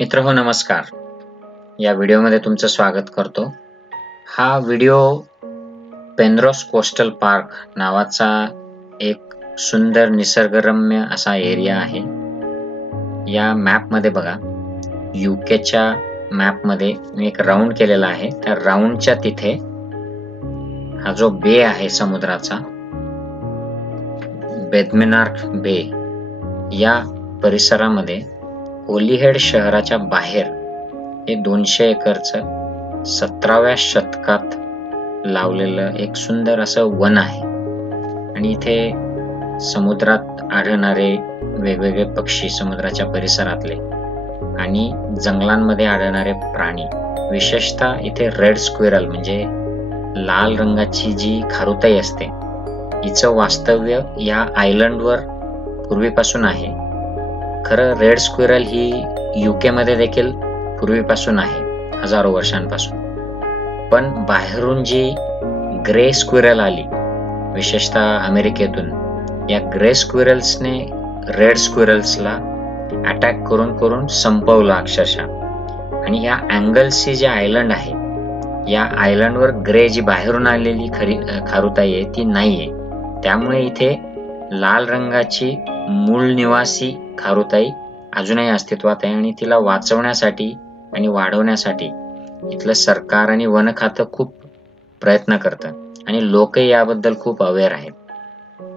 मित्रहो नमस्कार. या व्हिडिओमध्ये तुमचं स्वागत करतो. हा व्हिडिओ पेनरोस कोस्टल पार्क नावाचा एक सुंदर निसर्गरम्य असा एरिया आहे. या मॅपमध्ये बघा, यूकेच्या मॅपमध्ये मी एक राऊंड केलेला आहे. त्या राऊंडच्या तिथे हा जो बे आहे समुद्राचा, बेदमेनार्क बे, या परिसरामध्ये होलीहेड शहराच्या बाहेर हे 200 एकरचं 17व्या शतकात लावलेलं एक सुंदर असं वन आहे. आणि इथे समुद्रात आढळणारे वेगवेगळे पक्षी, समुद्राच्या परिसरातले आणि जंगलांमध्ये आढळणारे प्राणी, विशेषतः इथे रेड स्क्विरल म्हणजे लाल रंगाची जी खारुताई असते, हिचं वास्तव्य या आयलंडवर पूर्वीपासून आहे. खरं रेड स्क्विरल ही यूके मध्ये देखील पूर्वीपासून आहे, हजारो वर्षांपासून. पण बाहेरून जी ग्रे स्क्विरल आली, विशेषतः अमेरिकेतून, या ग्रे स्क्विरल्सने रेड स्क्विरल्सला अटॅक करून करून संपवलं अक्षरशः. आणि या अँगल्सी जे आयलंड आहे, या आयलंडवर ग्रे जी बाहेरून आलेली खारुताई आहे ती नाहीये. त्यामुळे इथे लाल रंगाची मूळ निवासी खारुताई अजूनही अस्तित्वात आहे आणि तिला वाचवण्यासाठी आणि वाढवण्यासाठी इथलं सरकार आणि वन खातं खूप प्रयत्न करतं आणि लोकही याबद्दल खूप अवेअर आहेत.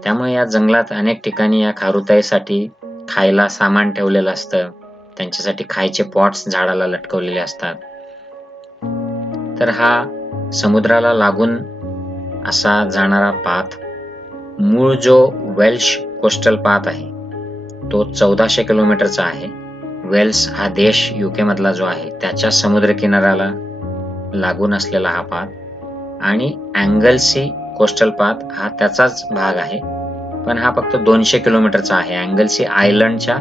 त्यामुळे या जंगलात अनेक ठिकाणी या खारुताईसाठी खायला सामान ठेवलेलं असतं, त्यांच्यासाठी खायचे पॉट्स झाडाला लटकवलेले असतात. तर हा समुद्राला लागून असा जाणारा पाथ, मूळ जो वेल्श कोस्टल पाथ आहे तो 1400 किलोमीटरचा आहे. वेल्स हा देश यूके मधला जो आहे त्याच्या समुद्र किनाऱ्याला लागून असलेला हा पाथ, आणि अँगल्सी कोस्टल पाथ हा त्याचाच भाग आहे, पण हा फक्त 200 किलोमीटरचा आहे. अँगल्सी आयलंडच्या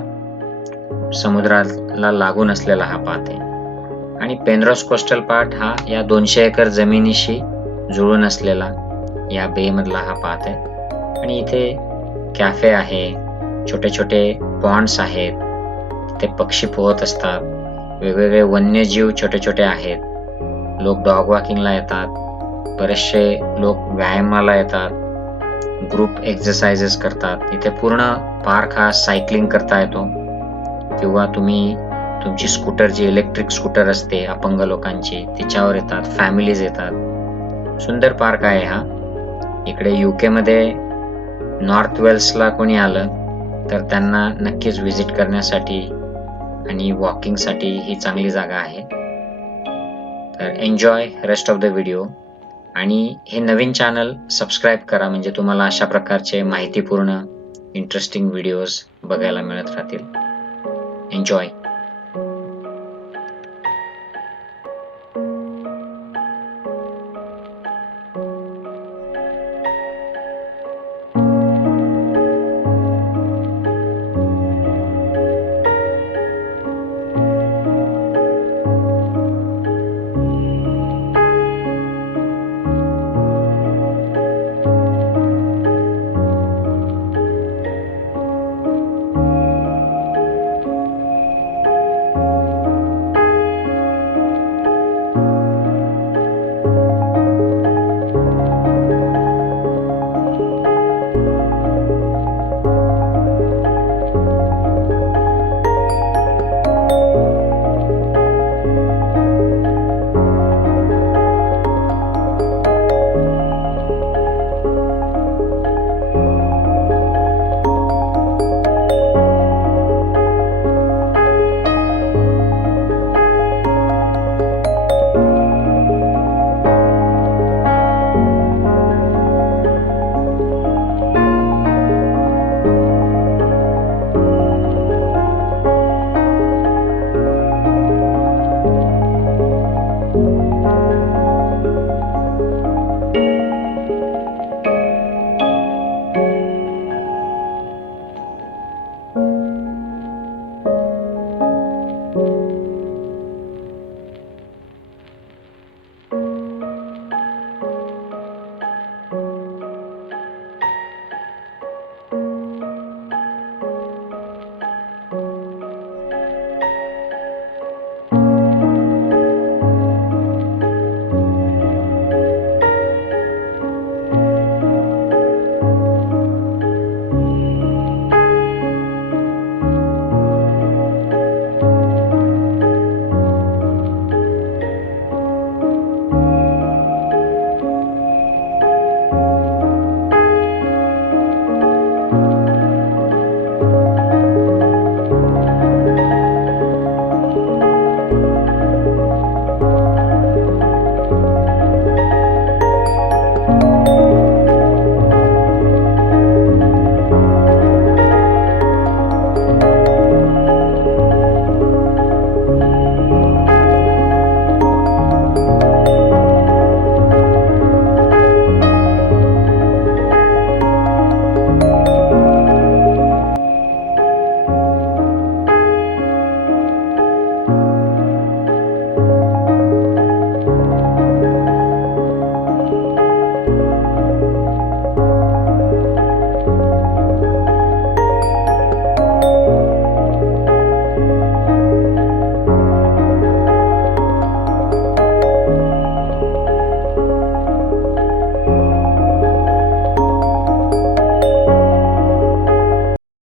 समुद्राला लागून असलेला हा पाथ आहे. आणि पेनरोस कोस्टल पाथ हा या 200 एकर जमिनीशी जुळून असलेला या बे मधला हा पाथ आहे. आणि इथे कॅफे आहे, छोटे छोटे पॉन्ड्स आहेत, तिथे पक्षी पोहत असतात, वेगवेगळे वन्यजीव छोटे छोटे आहेत. लोक डॉग वॉकिंगला येतात, बरेचसे लोक व्यायामाला येतात, ग्रुप एक्सरसाइजेस करतात. इथे पूर्ण पार्क हा सायकलिंग करता येतो, किंवा तुम्ही तुमची स्कूटर, जी इलेक्ट्रिक स्कूटर असते अपंग लोकांची, तिच्यावर येतात, फॅमिलीज येतात. सुंदर पार्क आहे हा. इकडे यूके मध्ये नॉर्थ वेल्सला कोणी आलं तर त्यांना नक्कीच विजिट करण्यासाठी आणि वॉकिंगसाठी ही चांगली जागा आहे. तर enjoy rest of the video. आणि हे नवीन चॅनल सबस्क्राईब करा, म्हणजे तुम्हाला अशा प्रकारचे माहितीपूर्ण इंटरेस्टिंग व्हिडिओज बघायला मिळत राहतील. एन्जॉय.